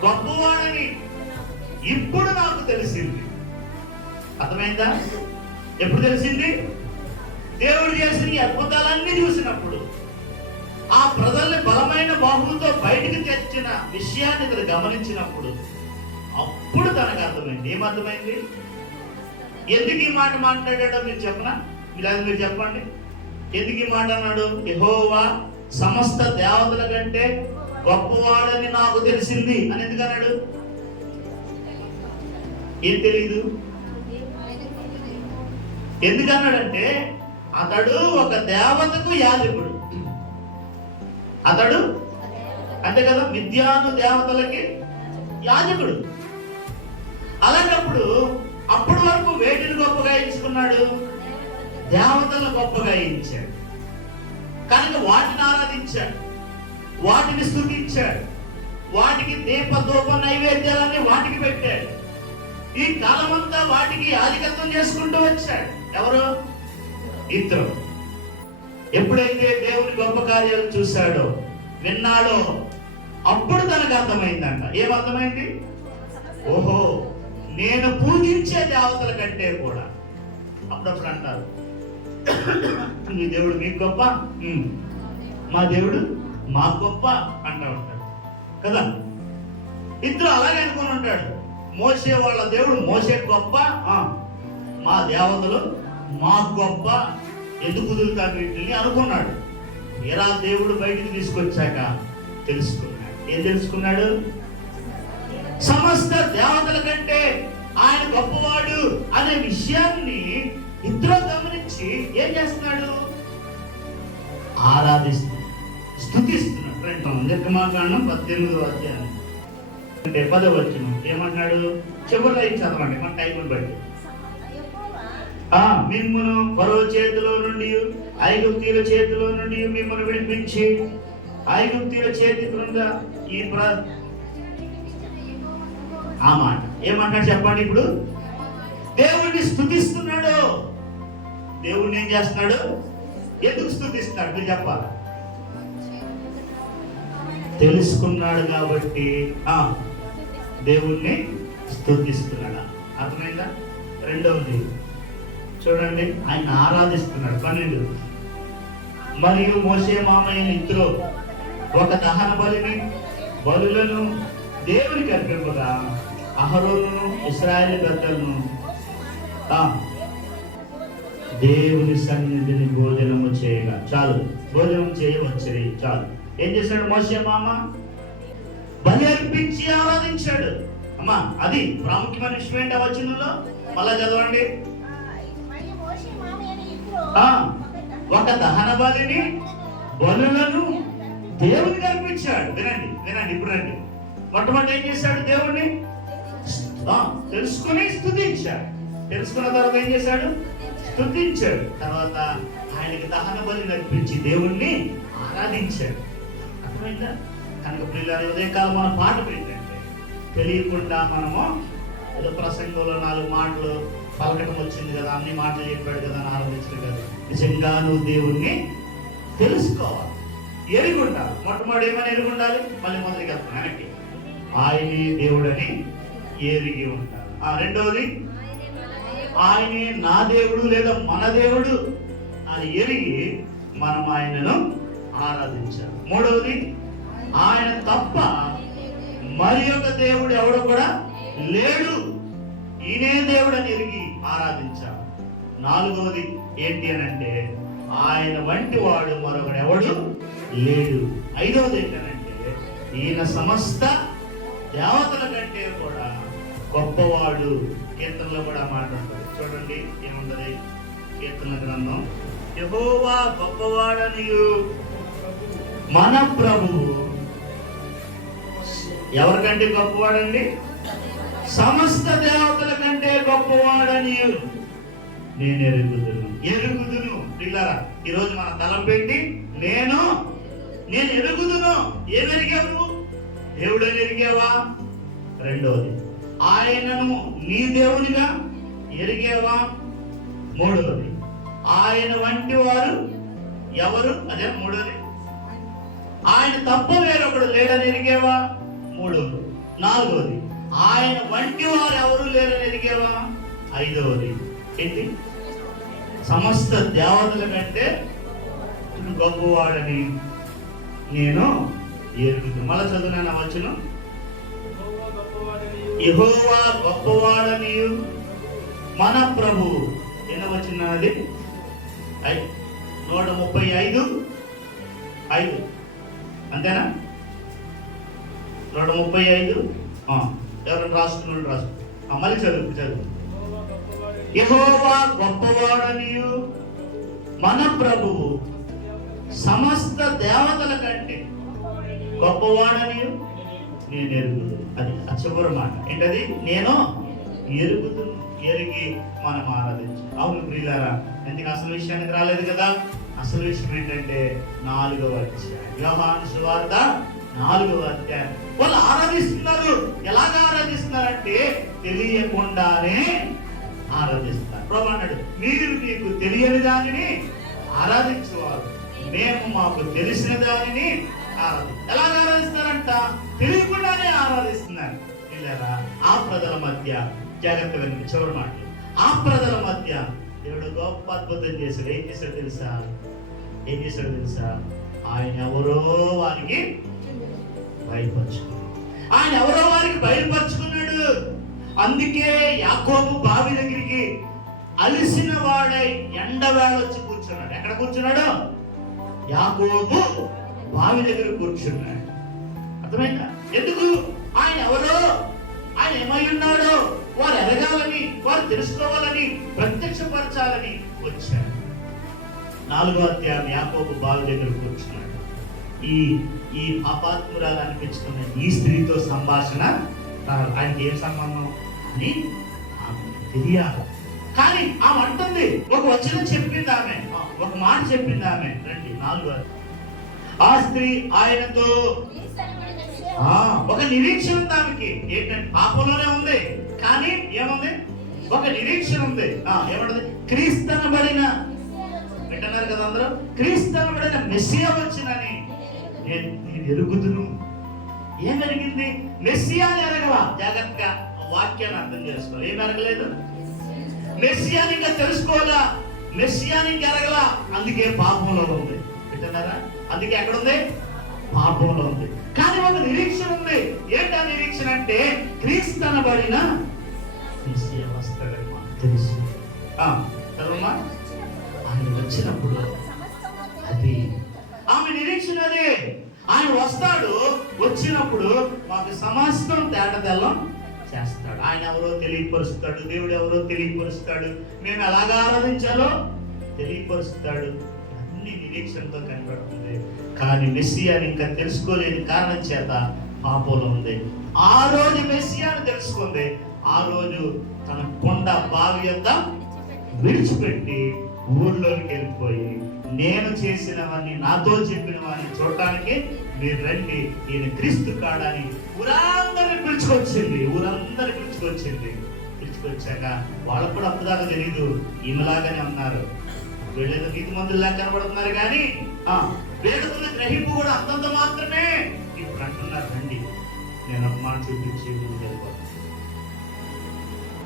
గొప్పవాడని ఇప్పుడు నాకు తెలిసింది. అర్థమైందా? ఎప్పుడు తెలిసింది? దేవుడు చేసిన ఈ అద్భుతాలన్నీ చూసినప్పుడు, ఆ ప్రజల్ని బలమైన బాహువులతో బయటికి తెచ్చిన విషయాన్ని ఇతను గమనించినప్పుడు అప్పుడు తనకు అర్థమైంది. ఏమర్థమైంది? ఎందుకు ఈ మాట మాట్లాడాడో మీరు చెప్పనా? మీరు చెప్పండి. ఎందుకు ఈ మాట అన్నాడు? యెహోవా సమస్త దేవతల కంటే గొప్పవాడని నాకు తెలిసింది అని ఎందుకు అన్నాడు? ఏం తెలియదు. ఎందుకన్నాడంటే అతడు ఒక దేవతకు యాజకుడు. అతడు అంతే కదా, మిద్యాను దేవతలకి యాజకుడు. అలాంటప్పుడు అప్పటి వరకు వేటిని గొప్పగా ఎంచుకున్నాడు? దేవతలను గొప్పగా ఎంచాడు. కనుక వాటిని ఆరాధించాడు, వాటిని స్తుతించాడు, వాటికి దీప ధూప నైవేద్యాలన్నీ వాటికి పెట్టాడు. ఈ కాలమంతా వాటికి ఆధికత్వం చేసుకుంటూ వచ్చాడు. ఎవరు? ఇద్దరు. ఎప్పుడైతే దేవుని గొప్ప కార్యాలు చూశాడో, విన్నాడో, అప్పుడు తనకు అర్థమైందంట. ఏమర్థమైంది? ఓహో, నేను పూజించే దేవతల కంటే కూడా. అప్పుడప్పుడు అంటారు, మీ దేవుడు మీకు గొప్ప, మా దేవుడు మా గొప్ప అంటూ ఉంటాడు కదా. ఇద్దరు అలాగే అనుకుని ఉంటాడు. మోసే వాళ్ళ దేవుడు మోసే గొప్ప, మా దేవతలు మా గొప్ప, ఎందుకు కుదురుతారు వీటిని అనుకున్నాడు. ఎలా దేవుడు బయటికి తీసుకొచ్చాక తెలుసుకున్నాడు. ఏం తెలుసుకున్నాడు? సమస్త దేవతల కంటే ఆయన గొప్పవాడు అనే విషయాన్ని ఇద్దరు గమనించి ఏం చేస్తున్నాడు? ఆరాధిస్తున్నాడు, స్తుతిస్తున్నాడు. నిర్గమాకాండం 18వ అధ్యాయం అంటే 10వ వచనం ఏమన్నాడు? చివరిలో చదవండి మన టైం బట్టి. మిమ్మును ఫరో చేతిలో నుండి, ఐగుప్తీయుల చేతిలో నుండి మిమ్మల్ని విడిపించి ఐగుప్తీయుల చేతి క్రింద ఆ మాట ఏమంటాడు చెప్పండి. ఇప్పుడు దేవుడిని స్తుతిస్తున్నాడు. దేవుడిని ఏం చేస్తున్నాడు? ఎందుకు స్తుతిస్తున్నాడు మీరు చెప్పాలి? తెలుసుకున్నాడు కాబట్టి దేవుణ్ణి స్తుతిస్తున్నాడు. అర్థమైందా? రెండవది చూడండి, ఆయన ఆరాధిస్తున్నాడు. 12 మరియు మోషే మామయ్య ఇద్దరు ఒక దహన బలులను దేవునికి అర్పింపగా అహరోనును ఇశ్రాయేలు పెద్దలను దేవుని సన్నిధిని భోజనము చేయగా చాలు, భోజనం చేయవచ్చని చాలు. ఏం చేశాడు మోషే మామ? బలి అర్పించి ఆరాధించాడు. అమ్మా అది ప్రాముఖ్యమైన విషయం ఏంటి? ఆ వచనంలో మళ్ళా చదవండి. ఒక దహన బలులను దేవునికి అర్పించాడు. వినండి వినండి, ఇప్పుడు రండి. మొట్టమొదటి ఏం చేశాడు? దేవుణ్ణి తెలుసుకుని స్తుతించాడు. తెలుసుకున్న తర్వాత ఏం చేశాడు? స్తుతించాడు. తర్వాత ఆయనకి దహన బలిని అర్పించి దేవుణ్ణి ఆరాధించాడు. అర్థమైందా? కనుక పిల్లలు ఉదయకాలం మన పాట ఏంటంటే, తెలియకుండా మనము ఏదో ప్రసంగంలో 4 మాటలు పలకటం వచ్చింది కదా, అన్ని మాటలు చెప్పాడు కదా అని ఆలోచించడం కదా. నిజంగా నువ్వు దేవుణ్ణి తెలుసుకోవాలి, ఎరుగుండాలి. మొట్టమొదటి ఏమని ఎరుగుండాలి? మళ్ళీ మొదటికి వెళ్తాను వెనక్కి. ఆయనే దేవుడని ఎరిగి ఉంటారు. రెండవది ఆయనే నా దేవుడు లేదా మన దేవుడు అని ఎరిగి మనం ఆయనను ఆరాధించాలి. మూడవది ఆయన తప్ప మరి ఒక దేవుడు ఎవడు కూడా లేడు, ఈయనే దేవుడు అని ఎరిగి ఆరాధించాలి. నాలుగవది ఏంటి అని అంటే ఆయన వంటి వాడు మరొకడు ఎవడు లేడు. ఐదవది ఏంటంటే ఈయన సమస్త దేవతల కంటే కూడా గొప్పవాడు. కీర్తనలో కూడా మాట్లాడుతుంది. చూడండి ఏముంటది కీర్తన గ్రంథం. యెహోవా గొప్పవాడనియు మన ప్రభువు ఎవరికంటే గొప్పవాడండి? సమస్త దేవతల కంటే గొప్పవాడని నేను ఎరుగుదును. పిల్లరా, ఈరోజు మన తలం పెట్టి నేను ఎరుగుదును. ఏమెరిగావు? దేవుడని ఎరిగావా? రెండవది ఆయనను నీ దేవునిగా ఎరిగావా? మూడవది ఆయన వంటి వారు ఎవరు? అదే మూడవది. ఆయన తప్ప వేరొకడు లేడని ఎరిగేవా? మూడవది. నాలుగవది ఆయన వంటి వారు ఎవరు లేరని ఎరిగేవా? ఐదవది ఏంటి? సమస్త దేవతల కంటే గొప్పవాడని నేను ఎరుగుతాను. మళ్ళా చదువునా వచ్చును. యెహోవా గొప్పవాడని మన ప్రభు ఎన్న వచ్చినది 135 అంతేనా? 135 ఎవరైనా రాసుకున్నాడు రాసు. మళ్ళీ చదువు. యెహోవా గొప్పవాడనియు మన ప్రభువు సమస్త దేవతల కంటే గొప్పవాడనియు నేను ఎరుగుదు. అది చివరి మాట ఏంటది? నేను ఎరుగుదు. ఎరిగి మనం ఆరాధించు. అవును ప్రియులారా, ఎందుకు అసలు విషయానికి రాలేదు కదా? అసలు విషయం ఏంటంటే 4వ అధ్యాయం, యోహాను సువార్త 4వ అధ్యాయం. వాళ్ళు ఆరాధిస్తున్నారు. ఎలాగ ఆరాధిస్తున్నారంటే తెలియకుండానే ఆరాధిస్తారు. ప్రభు అన్నాడు, మీరు మీకు తెలియని దానిని ఆరాధించేవారు, మేము మాకు తెలిసిన దానిని ఎలాగ ఆరాధిస్తారంట? తెలియకుండానే ఆరాధిస్తున్నారు. ఆ ప్రజల మధ్య జాగ్రత్త వెనుక చివరి మాట, ఆ ప్రజల మధ్య దేవుడు గొప్ప అద్భుతం చేశాడు. ఏం చేశాడు తెలుసా? ఆయన ఎవరో వారికి బయలుపరుచుకున్నాడు. అందుకే యాకోబు బావి దగ్గరికి అలిసిన వాడై ఎండవేళ వచ్చి కూర్చున్నాడు. ఎక్కడ కూర్చున్నాడు? యాకోబు బావి దగ్గర కూర్చున్నాడు. అర్థమైందా? ఎందుకు? ఆయన ఎవరో, ఆయన ఏమై ఉన్నాడో వారు ఎదగాలని, వారు తెలుసుకోవాలని, ప్రత్యక్షపరచాలని వచ్చాడు. 4వ అధ్యాయం యాకోబు బావి దగ్గర కూర్చున్నాడు. ఈ అపాత్మురాలు అనిపించుకున్న ఈ స్త్రీతో సంభాషణ ఆయనకి ఏం సంబంధం అని తెలియాలి. కానీ ఆమె అంటుంది, ఒక వచనం చెప్పింది ఆమె, ఒక మాట చెప్పింది ఆమె. రండి 4వ. ఆ స్త్రీ ఆయనతో ఒక నిరీక్షణ ఉంది ఆమెకి. ఏంటంటే పాపంలోనే ఉంది, కానీ ఏముంది? ఒక నిరీక్షణ ఉంది. ఏమంటది? క్రీస్తనబడిన, వింటున్నారు కదా అందరూ? క్రీస్తనబడిన మెస్సియా వచ్చినని నేను ఎరుగుదును. ఏం ఎరిగింది? మెస్సియాని ఎరగల. జాగ్రత్తగా వాక్యాన్ని అర్థం చేసుకో. ఏం ఎరగలేదు? మెస్సియాని ఇంకా తెలుసుకోవాలా, మెస్సియాని ఇంకా ఎరగల. అందుకే పాపంలో ఉంది. వింటున్నారా? అందుకే ఎక్కడ ఉంది? పాపంలో ఉంది. కానీ ఒక నిరీక్షణ ఉంది. ఏంటా నిరీక్షణ అంటే క్రీస్తనబడిన మెస్సియా వస్తాడని మాకు తెలుసు. చదవమ్మా. ఆయన వచ్చినప్పుడు అది ఆమె నిరీక్షణ. అదే ఆయన వస్తాడు, వచ్చినప్పుడు మాకు సమస్తం తేటతెల్లం చేస్తాడు. ఆయన ఎవరో తెలియపరుస్తాడు, దేవుడు ఎవరో తెలియపరుస్తాడు, మేము ఎలాగా ఆరాధించాలో తెలియపరుస్తాడు. అన్ని నిరీక్షణతో కనబడుతుంది. కానీ మెస్సియాని ఇంకా తెలుసుకోలేని కారణం చేత పాపంలో ఉంది. ఆ రోజు మెస్సియాని తెలుసుకుంది. ఆ రోజు తన కొండ బావి యొద్ద విడిచిపెట్టి ఊర్లోకి వెళ్ళిపోయి, నేను చేసినవన్నీ, నాతో చెప్పినవన్నీ చూడటానికి మీరు రండి, ఈయన క్రీస్తు కాడని ఊరందరిని పిలుచుకొచ్చింది. పిలుచుకొచ్చాక వాళ్ళకు కూడా అప్పుదాకా తెలీదు, ఈమెలాగానే ఉన్నారు. వీళ్ళేదో నీతి మందుల్లా కనబడుతున్నారు, కానీ వీళ్ళకున్న గ్రహింపు కూడా అంతంత మాత్రమే. ఇప్పుడు అంటున్నారు, రండి నేను ఒక మాట చూపించి వెళ్ళిపోతాను.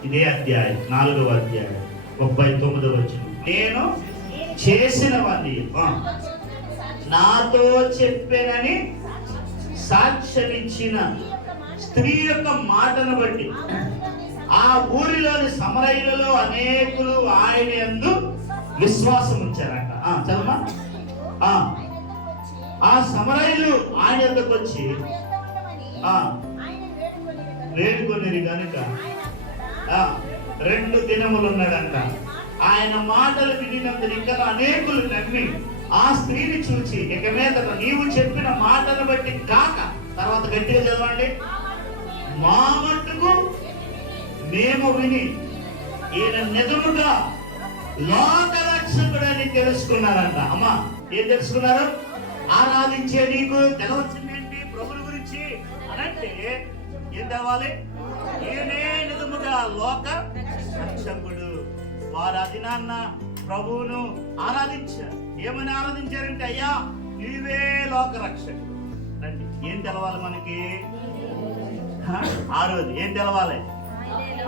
ఇదే అధ్యాయం 4వ అధ్యాయం 39వ వచనం. నేను చేసినవన్నీ నాతో చెప్పానని సాక్ష్యమిచ్చిన స్త్రీ యొక్క మాటను బట్టి ఆ ఊరిలోని సమరయులలో అనేకులు ఆయన యందు విశ్వాసం ఉంచారంట. చదవమా. ఆ సమరయులు ఆయన యొద్దకు వచ్చి వేడుకొనిరి కనుక 2 దినములు ఉన్నాడంట. ఆయన మాటలు వినినందుకు ఇంకా అనేకులు నమ్మి ఆ స్త్రీని చూచి, ఇక మీద నీవు చెప్పిన మాటను బట్టి కాక, తర్వాత గట్టిగా చదవండి, మా మట్టుకు మేము విని ఈయన నిజముగా లోకరక్షకుడని తెలుసుకున్నారంట. అమ్మా, ఏం తెలుసుకున్నారు? ఆరాధించే నీకు తెలవచ్చిందేంటి ప్రభుని గురించి అనంటే ఏం తెలవాలి? ఈయనే నిజముగా లోక రక్షకుడు. వారు అది నాన్న ప్రభువును ఆరాధించారు. ఏమని ఆరాధించారంటే, అయ్యా నీవే లోక రక్షకుడు. రండి, ఏం తెలవాలి మనకి? ఆ రోజు ఏం తెలవాలి?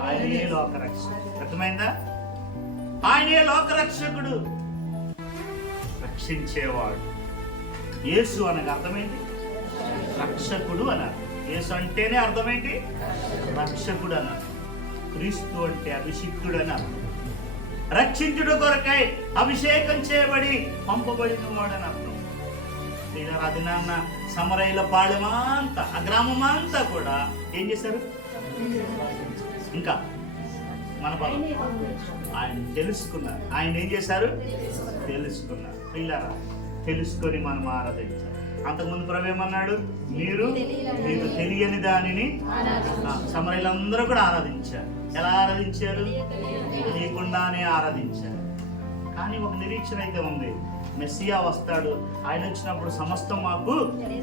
ఆయనే లోక రక్షకుడు. అర్థమైందా? ఆయనే లోక రక్షకుడు, రక్షించేవాడు. యేసు అనగా అర్థమైంది రక్షకుడు అన్నారు. యేసు అంటేనే అర్థమైంది రక్షకుడు అన్నారు. క్రీస్తు అంటే అభిషిక్తుడు అన్నారు. రక్షించుడు కొరకై అభిషేకం చేయబడి పంపబడిన వాడని అర్థం. అది నాన్న సమరయుల పాళెమంతా, ఆ గ్రామమంతా కూడా ఏం చేశారు? ఇంకా మన బలం ఆయన తెలుసుకున్నారు. ఆయన ఏం చేశారు? తెలుసుకున్నారు. పిల్లరా, తెలుసుకొని మనం ఆరాధించాలి. అంతకుముందు ప్రభు ఏమన్నాడు? మీకు తెలియని దానిని సమరయులందరూ కూడా ఆరాధించారు. ఎలా ఆరాధించారు? తెలియకుండానే ఆరాధించారు. కానీ ఒక నిరీక్షణ అయితే ఉంది, మెస్సియా వస్తాడు, ఆయన వచ్చినప్పుడు సమస్తం మాకు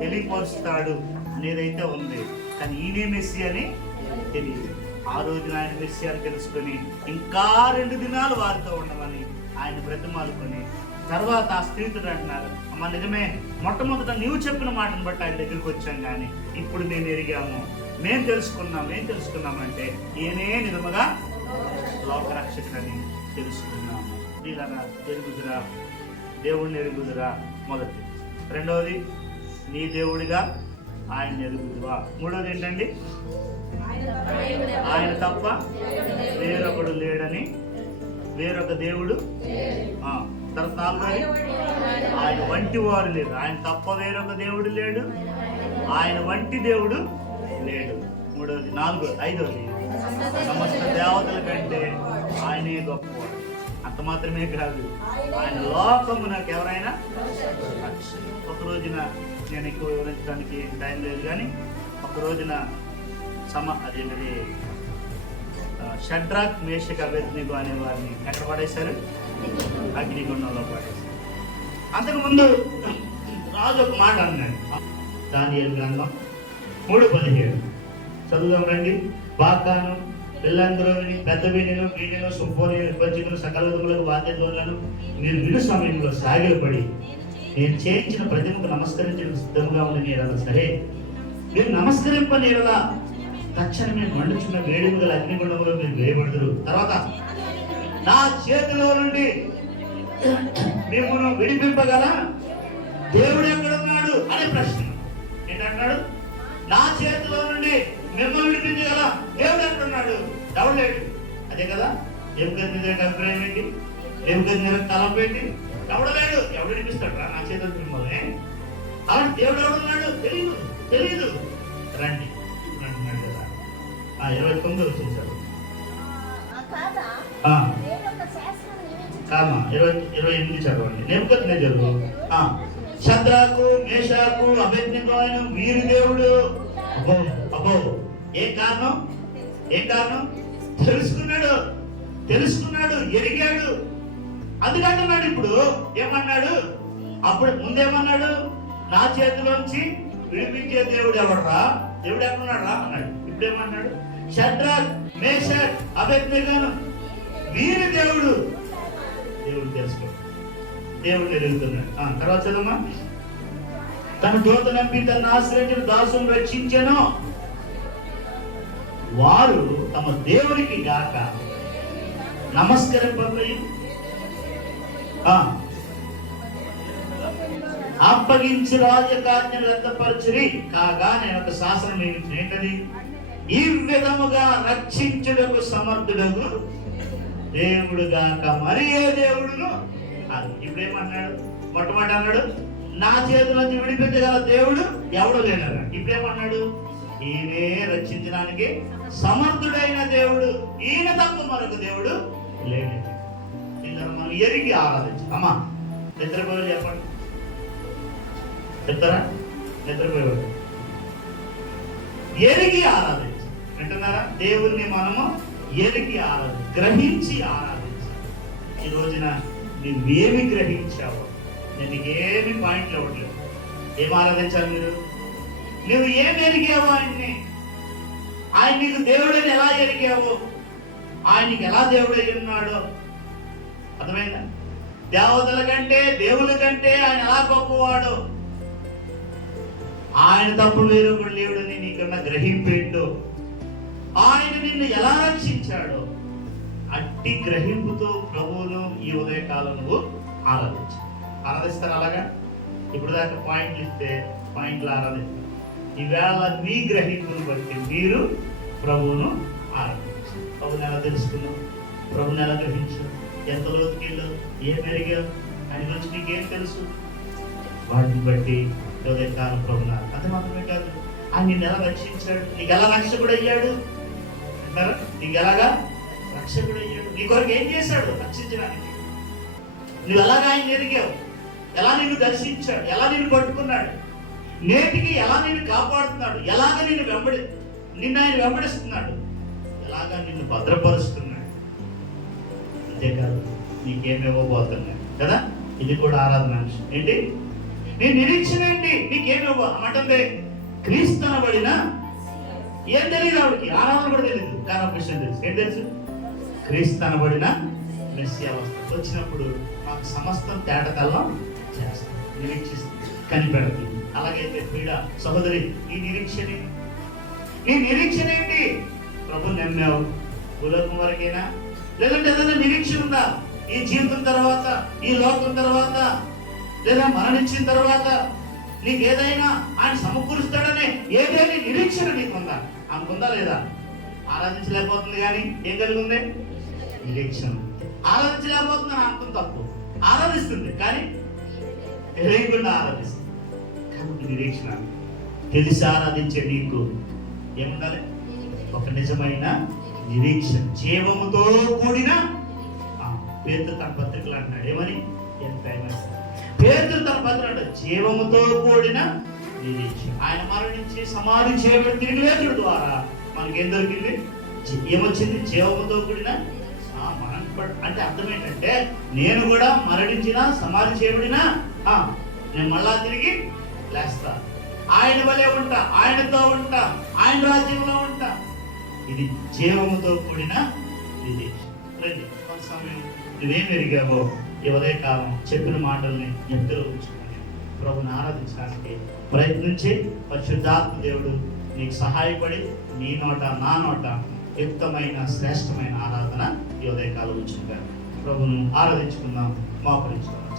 తెలియపరుస్తాడు అనేదైతే ఉంది. కానీ ఈయనే మెస్సియా అని తెలియదు. ఆ రోజున ఆయన మెస్సియాని తెలుసుకొని ఇంకా 2 దినాలు వారితో ఉండమని ఆయన బ్రతిమాలుకొని, తర్వాత ఆ స్త్రీతో అంటున్నారు, అమ్మ నిజమే, మొట్టమొదట నీవు చెప్పిన మాటను బట్టి ఆయన దగ్గరికి వచ్చాం, కానీ ఇప్పుడు మేము ఎరిగాము, మేము తెలుసుకున్నామంటే ఈయనే నిజముగా లోకరక్షకుడని తెలుసుకున్నాము. నీలాగా ఎరుగుదురా, దేవుడిని ఎరుగుదురా మొదటి. రెండవది, నీ దేవుడిగా ఆయన ఎరుగుదువా. మూడవది ఏంటండి? ఆయన తప్ప వేరొకడు లేడని, వేరొక దేవుడు. తర్వాత నాలుగోది, ఆయన వంటి వారు లేరు. ఆయన తప్ప వేరొక దేవుడు లేడు, ఆయన వంటి దేవుడు లేడు. మూడవది. ఐదవది, సమస్త దేవతల కంటే ఆయనే గొప్పవాడు. అంత మాత్రమే కాదు, ఆయన లోకమునకు ఎవరైనా రక్షణ. ఒక రోజున, నేను ఎక్కువ వివరించడానికి టైం లేదు, కానీ ఒక రోజున అదేంటది షడ్రాక్, మేషక్, అబేద్నెగో అనే వారిని ఎక్కడ పడేశారు? అగ్నిగుండంలో పడేశారు. అంతకుముందు రాజు ఒక మాట అన్నాడు. దానియేలు గ్రంథం 3:17 చదువుదాం రండి. వాకాను పిల్లందరూ విని పెద్ద వీణులు వీణులు సింఫోనీలు విభజికులు సకల విధములకు వాద్యధ్వనులను మీరు విను సమయంలో సాగిలపడి నేను చేయించిన ప్రతిమకు నమస్కరించడానికి సిద్ధంగా ఉండి నేరలా సరే మీరు నమస్కరింపనేరలా తక్షణమే మండుచున్న వేడిమి గల అగ్నిగుండంలో మీరు వేయబడతారు. తర్వాత నా చేతిలో నుండి మిమ్మల్ని విడిపింపగల దేవుడు ఎక్కడున్నాడు అనే ప్రశ్న. ఏంటంటున్నాడు? నా చేతిలో నుండి మిమ్మల్ని విడిపించగల దేవుడు ఎక్కడున్నాడు? ఎవడు లేడు. అదే కదా నెబుకద్నెజరుకి అభిప్రాయం ఏంటి? నెబుకద్నెజరు తలంపు ఏంటి? ఎవడు లేడు. ఎవడు విడిపిస్తాడు రా నా చేతిలో మిమ్మల్ని? అలాంటి దేవుడు ఎవడున్నాడు? తెలియదు. రండి అంటున్నాడు కదా. 29 వచ్చేసారు. 28 చదవండి. నెబుకద్నెజరు షద్రకు మేషాకు అబేద్నెగో వీరి దేవుడు. అబ్బో ఏం కారణం? తెలుసుకున్నాడు, ఎరిగాడు. అందుకంటున్నాడు. ఇప్పుడు ఏమన్నాడు? అప్పుడు ముందేమన్నాడు? నా చేతిలోంచి విడిపించే దేవుడు ఎవడరా? దేవుడు ఎక్కడున్నాడు రా అన్నాడు. ఇప్పుడు ఏమన్నాడు? షద్రక్ మేషక్ అబేద్నెగోను వీరి దేవుడు తెలుసుకో. దేవుడు ఎరుగుతున్నాడు. తర్వాత చదవమా. తన దూత నంపి తన ఆశ్రయించిన దాసును రక్షించెను. వారు తమ దేవునికి గాక నమస్కరింపబడి అప్పగించి రాజకాజ్ఞలు వ్యక్తపరచురి. కాగా నేను ఒక శాసనం ఏంటది? ఈ విధముగా రక్షించుటకు సమర్థుడకు దేవుడు గాక మరి ఏ దేవుడును. ఇప్పుడు ఏమన్నాడు? మొట్టమొదటి అన్నాడు నా చేతులోంచి విడిపించగల దేవుడు ఎవడు లేనరా. ఇప్పుడేమన్నాడు? ఈయనే రక్షించడానికి సమర్థుడైన దేవుడు, ఈయన తప్ప మరొక దేవుడు లేడు. మనం ఎరిగి ఆరాధించాలి. అమ్మా నిద్రపోయి చెప్పండి. చెప్తారా? నిద్రపోయేవాడు ఎరిగి ఆరాధించాలి. వింటున్నారా? దేవుణ్ణి మనము ఎరిగి గ్రహించి ఆరాధించాలి. ఈ రోజున నువ్వేమి గ్రహించావో నేను ఏమి పాయింట్లు ఇవ్వట్లేదు. ఏం ఆరాధించాలి మీరు? నువ్వు ఏమి ఎరిగావో ఆయన నీకు దేవుడని ఎలా ఎరిగావో, ఆయనకి ఎలా దేవుడై ఉన్నాడో అర్థమైందా? దేవతల కంటే దేవుల కంటే ఆయన ఎలా గొప్పవాడో, ఆయన తప్పు వేరొకడు లేవుడని నీకున్న గ్రహింపేంటో, ఆయన నిన్ను ఎలా రక్షించాడో అట్టి గ్రహింపుతో ప్రభువును ఈ ఉదయకాలం నువ్వు ఆరాధిస్తారు. అలాగా ఇప్పుడు దాకా పాయింట్లు ఇస్తే పాయింట్లు ఆరాధిస్తారు. ఈవేళ మీ గ్రహింపును బట్టి మీరు ప్రభువును ఆరాధించారు. ప్రభుని ఎలా తెలుసుకున్నావు? ప్రభుని ఎలా గ్రహించావు? ఎంత లోతుకెళ్ళావు? ఏం పెరిగావు? ఆయన గురించి నీకేం తెలుసు? వాటిని బట్టి ఉదయకాలం ప్రభుని అంత మాత్రమే కాదు, ఆయన నిన్ను ఎలా రక్షించాడు, నీకు ఎలా రక్షకుడు అయ్యాడు అంటారా? నీకు ఎలాగా రక్షకుడు అయ్యాడు, నీ కొరకు ఏం చేశాడు రక్షించడానికి, నువ్వు ఎలాగా ఆయన ఎరిగావు, ఎలా నిన్ను దర్శించాడు, ఎలా నిన్ను పట్టుకున్నాడు, నేటికి ఎలా నిన్ను కాపాడుతున్నాడు, ఎలాగ నిన్ను ఆయన వెంబడిస్తున్నాడు, ఎలాగా నిన్ను భద్రపరుస్తున్నాడు. అంతేకాదు నీకేమివ్వబోతున్నాడు కదా. ఇది కూడా ఆరాధన అంశం. ఏంటి నీ నిరీక్షణ ఏంటి? నీకేమివ్వమంటే క్రీస్తు అనబడిన ఏం తెలియదు ఆవిడకి, ఆరాధన కూడా తెలియదు, కానీ ఒక విషయం తెలుసు. ఏం తెలుసు? క్రీస్తు అనబడిన మెస్సియా వచ్చినప్పుడు మాకు సమస్తం తేటతల్లం చేస్తుంది, నిరీక్షిస్తుంది, కనిపెడుతుంది. అలాగైతే పీడ సహోదరి నీ నిరీక్షణ ఏంటి? ప్రభు నమ్మావు భూలోకం వరకేనా, లేదంటే ఏదైనా నిరీక్షణ ఉందా? ఈ జీవితం తర్వాత, ఈ లోకం తర్వాత, లేదా మరణించిన తర్వాత నీకు ఏదైనా ఆయన సమకూరుస్తాడనే ఏదైనా నిరీక్షణ నీకుందా? ఆమెకుందా లేదా? ఆరాధించలేకపోతుంది, కానీ ఏం కలిగి ఉంది? నిరీక్షణ. ఆరాధించలేకపోతుందని అనుకుని తప్పు, ఆరాధిస్తుంది కానీ తెలియకుండా ఆరాధిస్తుంది. కాబట్టి నిరీక్షణ తెలిసి ఆరాధించే నీకు ఏముండాలి? ఒక నిజమైన నిరీక్షణ, జీవముతో కూడిన. పేతురు తన పత్రికలు అంటున్నాడు ఏమని? ఎంతైనా పేతురు తన పత్రిక అంటాడు జీవముతో కూడిన నిరీక్షణ. ఆయన మరణించి సమాధి చేయబడి తిరిగి లేచుడు ద్వారా మనకేం దొరికింది? ఏమొచ్చింది? జీవముతో కూడిన అంటే అర్థం ఏంటంటే నేను కూడా మరణించినా సమాధి చేయబడినా నేను మళ్ళా తిరిగి లేస్తా. ఆయన వలె ఉంటా, ఆయనతో ఉంటా, ఆయన రాజ్యంలో ఉంటా. ఇది జీవముతో కూడిన విదేశం. రండి, కొంత సమయం నువ్వేం ఎరిగావో ఈ ఉదయకాలం చెప్పిన మాటల్ని ఎంతో ఉంచుకొని ప్రభుని ఆరాధించడానికి ప్రయత్నించి పరిశుద్ధాత్మ దేవుడు నీకు సహాయపడి నీ నోట నా నోట యుక్తమైన శ్రేష్టమైన ఆరాధన ఈ ఉదయకాలం ఉంచుగా ప్రభును ఆరాధించుకుందాం, మోకరించుకుందాం.